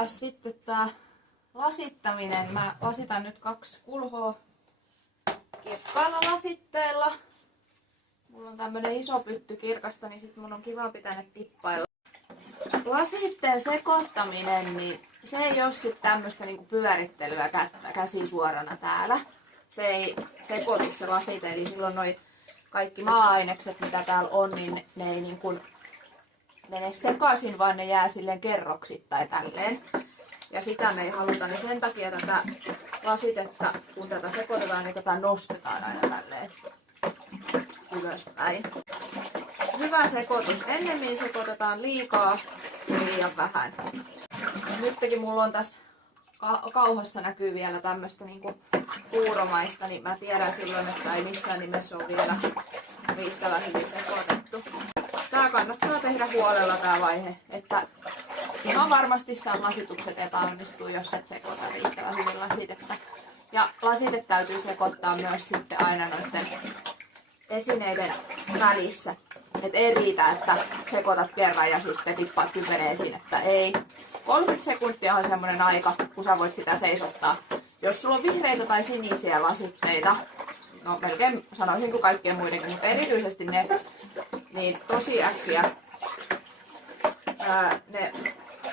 taas sitten tää lasittaminen. Mä lasitan nyt 2 kulhoa kirkkaalla lasitteella. Mulla on tämmönen iso pytty kirkasta, niin sit mun on kiva tänne tippailla. Lasitteen sekoittaminen, niin se ei oo sit tämmöstä niinku pyörittelyä käsi suorana täällä. Se ei sekoitu se lasite, eli silloin noi kaikki maa-ainekset mitä täällä on, niin ne ei niinku mene sekaisin, vaan ne jää silleen kerroksittain tälleen. Ja sitä me ei haluta, niin sen takia tätä lasitetta, kun tätä sekoitetaan, niin tätä nostetaan aina tälleen ylöspäin. Hyvä sekoitus. Ennemmin sekoitetaan liikaa ja liian vähän. Nytkin mulla on tässä kauhassa näkyy vielä tämmöstä niinku puuromaista, niin mä tiedän silloin, että ei missään nimessä ole vielä riittävän hyvin sekoitettu. Tää kannattaa tehdä huolella tää vaihe, että ihan varmasti lasitukset epäonnistuu, jos et sekoita riittävän hyvin lasitetta. Ja lasite täytyy sekoittaa myös sitten aina noiden esineiden välissä. Et ei riitä, että sekoitat kerran ja sitten tippaat kypäreen esinettä. Ei. 30 sekuntia on semmoinen aika, kun sä voit sitä seisottaa. Jos sulla on vihreitä tai sinisiä lasitteita, no melkein sanoisin kuin kaikkien muidenkin, mutta erityisesti ne, niin tosi äkkiä ne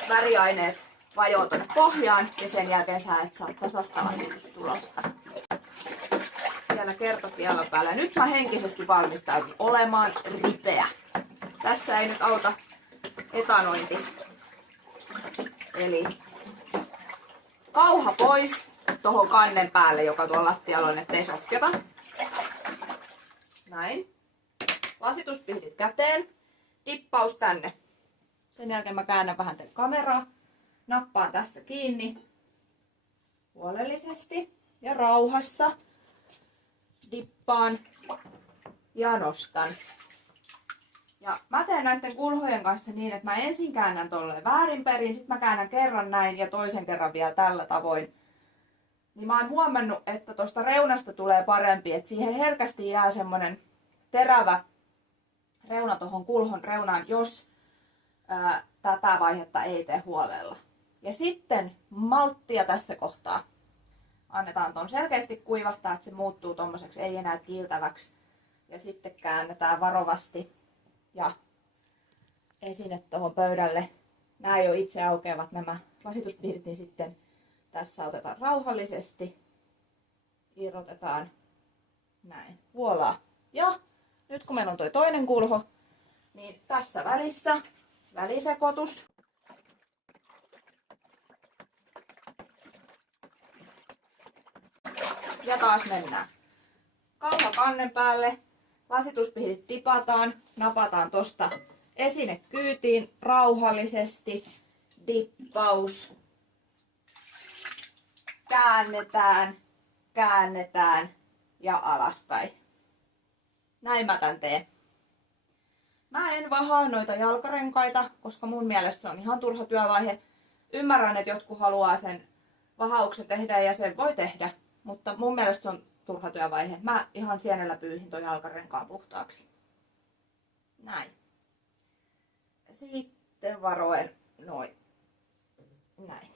väriaineet vajoo tuonne pohjaan ja sen jälkeen sä et saa tasasta lasitustulosta. Vielä kertokiellon päällä. Nyt mä henkisesti valmistaudun olemaan ripeä. Tässä ei nyt auta etanointi. Eli kauha pois tuohon kannen päälle, joka tuolla lattialla on, ettei sotketa. Näin. Lasituspihdit käteen. Dippaus tänne. Sen jälkeen mä käännän vähän kameraa. Nappaan tästä kiinni huolellisesti ja rauhassa. Dippaan ja nostan. Ja mä teen näiden kulhojen kanssa niin, että mä ensin käännän tolleen väärinperin, sitten mä käännän kerran näin ja toisen kerran vielä tällä tavoin. Niin mä oon huomannut, että tosta reunasta tulee parempi, että siihen herkästi jää semmonen terävä reuna tohon kulhon reunaan, jos tätä vaihetta ei tee huolella. Ja sitten malttia tässä kohtaa. Annetaan ton selkeästi kuivahtaa, että se muuttuu tommoseksi, ei enää kiiltäväksi. Ja sitten käännetään varovasti ja esine tuohon pöydälle. Nämä jo itse aukeavat nämä lasituspihdit, niin sitten tässä otetaan rauhallisesti. Irrotetaan näin. Voilà. Ja nyt kun meillä on tuo toinen kulho, niin tässä välissä välisekoitus. Ja taas mennään. Kauha kannen päälle, lasituspihdit dipataan, napataan tosta esine kyytiin rauhallisesti, dippaus, käännetään ja alaspäin. Näin mä tän teen. Mä en vahaa noita jalkarenkaita, koska mun mielestä se on ihan turha työvaihe. Ymmärrän, että jotkut haluaa sen vahauksen tehdä ja sen voi tehdä. Mutta mun mielestä se on turha työvaihe. Mä ihan sienellä pyyhin ton jalkarenkaan puhtaaksi. Näin. Sitten varoen noin. Näin.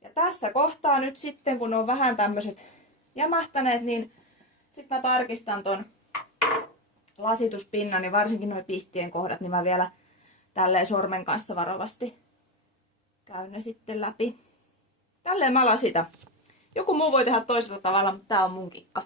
Ja tässä kohtaa nyt sitten, kun on vähän tämmöiset jämähtäneet, niin sitten mä tarkistan ton lasituspinnan ja varsinkin nuo pihtien kohdat, niin mä vielä tälleen sormen kanssa varovasti käyn ne sitten läpi. Tälleen mä lasitan. Joku muu voi tehdä toisella tavalla, mutta tää on mun kikka.